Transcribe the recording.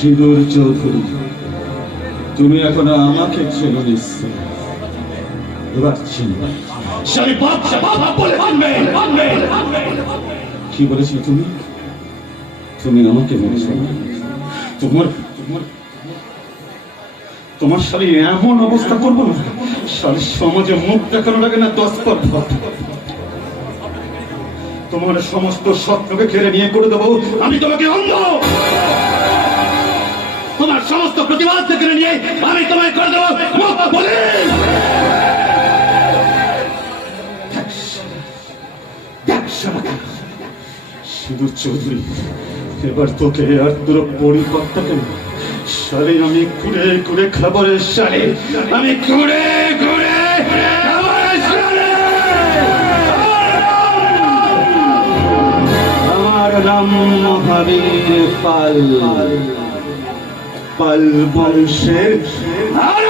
সিঁদুর চৌধুরী তুমি এখনও আমাকে ছেড়ে মানবে কি তুমি? তুমি আমাকে না? তোমার তোমার তোমার শালি এমন অবস্থা করব না। শালি সমাজে মুখ দেখানো লাগে না দশ পর তোমার সমস্ত স্বপ্নকে কেড়ে নিয়ে করে দেবো। আমি তোমাকে অন্ধ। প্রতিবাদ নিয়ে আমি তোমায় করে দেবো সিঁদুর চৌধুরী এবার তোকে আর তোর পরিকর্তাকে না। শালি আমি কুড়ে কুড়ে খাবারের শালি আমি শালি আমার নাম মহাবীর পাল। পাল বংশের আর